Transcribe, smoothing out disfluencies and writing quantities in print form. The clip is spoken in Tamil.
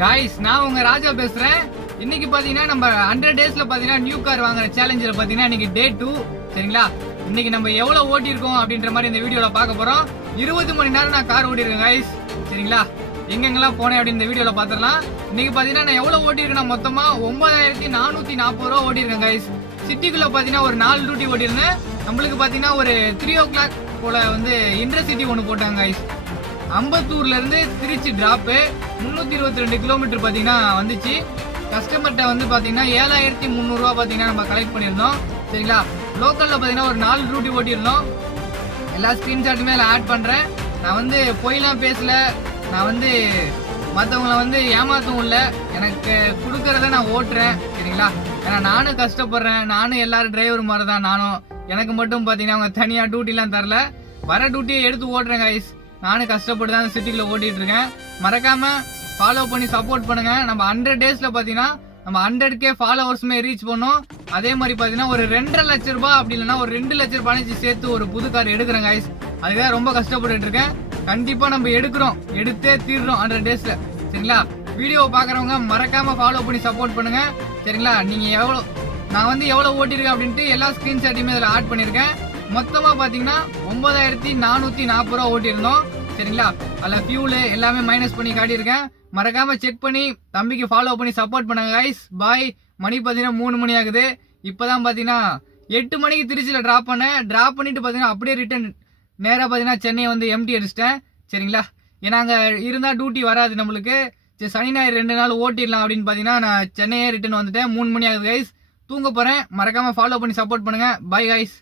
गाइस நான் உங்க ராஜா பேசுறேன். இன்னைக்கு பாத்தீங்கன்னா நம்ம 100 டேஸ்ல பாத்தீங்கன்னா நியூ கார் வாங்குற சேலஞ்சில பாத்தீங்கன்னா இன்னைக்கு டே 2 சரிங்களா. இன்னைக்கு நம்ம எவ்வளவு ஓட்டி இருக்கோம் அப்படின்ற மாதிரி இந்த வீடியோல பார்க்க போறோம். 20 மணி நேரம் நான் கார் ஓட்டி இருக்கேன் गाइस சரிங்களா. எங்கெங்கெல்லாம் போனேன் அப்படின்னு இந்த வீடியோல பாத்துறலாம். இன்னைக்கு பாத்தீங்கன்னா நான் எவ்வளவு ஓட்டி இருக்கேன் மொத்தமா 9440 ரூபா ஓட்டி இருக்கேன் गाइस. சிட்டிக்குள்ள பாத்தீங்கன்னா ஒரு 4 டியூட்டி ஓட்டி இருந்தேன். நம்மளுக்கு பாத்தீங்கன்னா ஒரு 3 o'clock போல வந்து இன்டர்சிட்டி ஒன்னு போட்டாங்க गाइस. அம்பத்தூர்ல இருந்து திருச்சி டிராப் 322 கிலோமீட்டர் பாத்தீங்கன்னா வந்துச்சு. கஸ்டமர்கிட்ட வந்து பாத்தீங்கன்னா 7300 ரூபா பாத்தீங்கன்னா நம்ம கலெக்ட் பண்ணிருந்தோம் சரிங்களா. லோக்கல்ல பாத்தீங்கன்னா ஒரு 4 டியூட்டி ஓட்டி இருந்தோம். எல்லா ஸ்கிரீன்ஷாட்டுமே ஆட் பண்றேன். நான் வந்து பொய்லாம் பேசல, நான் வந்து மற்றவங்களை வந்து ஏமாத்தவும் இல்லை. எனக்கு கொடுக்கறத நான் ஓட்டுறேன் சரிங்களா. ஏன்னா நானும் கஷ்டப்படுறேன், நானும் எல்லாரும் டிரைவர் மாதிரி தான் நானும். எனக்கு மட்டும் பார்த்தீங்கன்னா அவங்க தனியாக டியூட்டிலாம் தரல, வர டியூட்டியை எடுத்து ஓட்டுறேன் கைஸ். நானும் கஷ்டப்பட்டு தான் சிட்டிக்குள்ள ஓட்டிட்டு இருக்கேன். மறக்காம ஃபாலோ பண்ணி சப்போர்ட் பண்ணுங்க. நம்ம 100 டேஸ்ல பார்த்தீங்கன்னா நம்ம 100K ஃபாலோவர்ஸுமே ரீச் பண்ணோம். அதே மாதிரி பார்த்தீங்கன்னா ஒரு 2.5 லட்ச ரூபாய் அப்படி இல்லைன்னா ஒரு 2 லட்ச ரூபாய் சேர்த்து ஒரு புது கார் எடுக்கிறேன் கைஸ். அதுக்காக ரொம்ப கஷ்டப்பட்டு இருக்கேன். கண்டிப்பா நம்ம எடுத்தே தீர்றோம் 100 டேஸ்ல சரிங்களா. வீடியோவை பாக்குறவங்க மறக்காம ஃபாலோ பண்ணி சப்போர்ட் பண்ணுங்க சரிங்களா. நீங்க நான் வந்து எவ்வளவு ஓட்டிருக்கேன் அப்படின்ட்டு எல்லா ஸ்கிரீன்ஷாட்டையுமே இதுல ஆட் பண்ணிருக்கேன். மொத்தமா பாத்தீங்கன்னா 9440 ரூபா ஓட்டி இருந்தோம் சரிங்களா. அதுல ஃபியூல் எல்லாமே மைனஸ் பண்ணி காட்டியிருக்கேன். மறக்காம செக் பண்ணி தம்பிக்கு ஃபாலோ பண்ணி சப்போர்ட் பண்ணுங்க கைஸ். பாய். மணி பாத்தீங்கன்னா 3 மணி ஆகுது. இப்பதான் பாத்தீங்கன்னா 8 மணிக்கு திருச்சியில டிராப் பண்ணிட்டு பாத்தீங்கன்னா அப்படியே ரிட்டர்ன் நேரா பாத்தீங்கன்னா சென்னை வந்து எம்டி அடிச்சிட்டேன் சரிங்களா. ஏன்னா அங்க இருந்தா டியூட்டி வராது நம்மளுக்கு. சரி சனி ஞாயிறு 2 நாள் ஓட்டிடலாம் அப்படின்னு பாத்தீங்கன்னா நான் சென்னையே ரிட்டர்ன் வந்துட்டேன். 3 மணி ஆகுது கைஸ். தூங்க போறேன். மறக்காம ஃபாலோ பண்ணி சப்போர்ட் பண்ணுங்க. Bye guys.